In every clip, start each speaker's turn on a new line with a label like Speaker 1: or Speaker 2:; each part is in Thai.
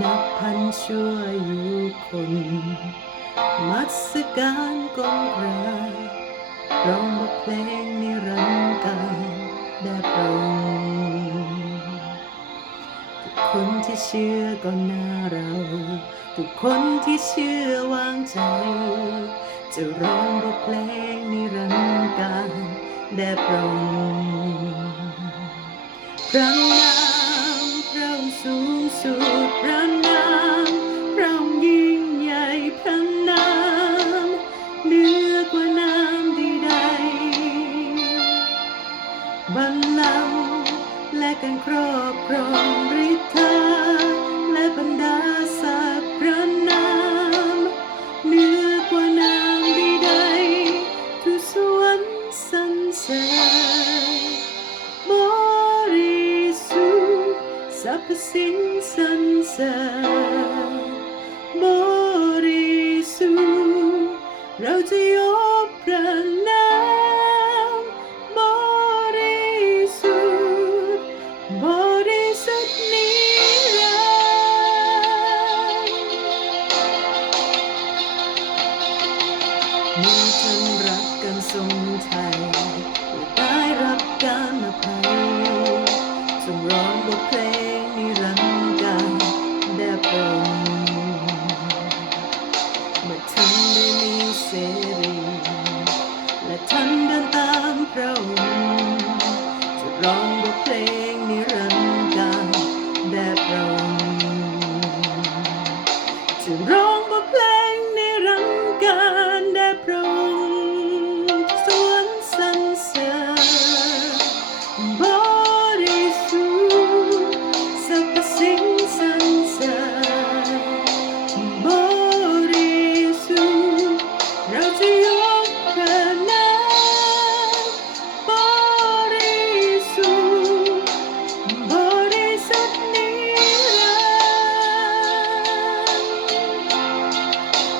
Speaker 1: นับพันชั่วอยู่คน มัสการกองราร้องบทเพลงนิรันดร์การแด่พระองค์ทุกคนที่เชื่อก็หน้าเรา ทุกคนที่เชื่อวางใจ จะร้องบทเพลงนิรันดร์การแด่พระองค์พระนา และการครอบครองฤทธาและบรรดาศักดิ์พระนามเหนือกว่านามใดๆทุกสวรรค์สรรเสริญบริสุทธิ์สรรพสิ่งสรรเสริญ มื่อฉันรักกันทรงไทยได้รับการอภัยจงร้องบทเพลงนิรันดร์แด่พระองเมื่อท่านได้มีเสรีและท่านเดินตามพระองค์จะร้องบทเพลงนิรันดร์แด่พระองค์จะร้องบทเพลง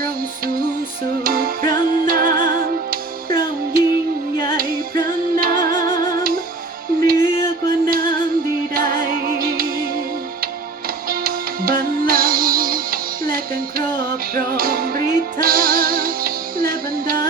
Speaker 1: พระองค์บริสุทธิ์บริสุทธิ์นิรันดร์พระนามพระองค์สูงสุดพระนามพระองค์ยิ่งใหญ่พระนามเหนือกว่านามใดๆบัลลังก์และการครอบครองฤทธาและบรรดา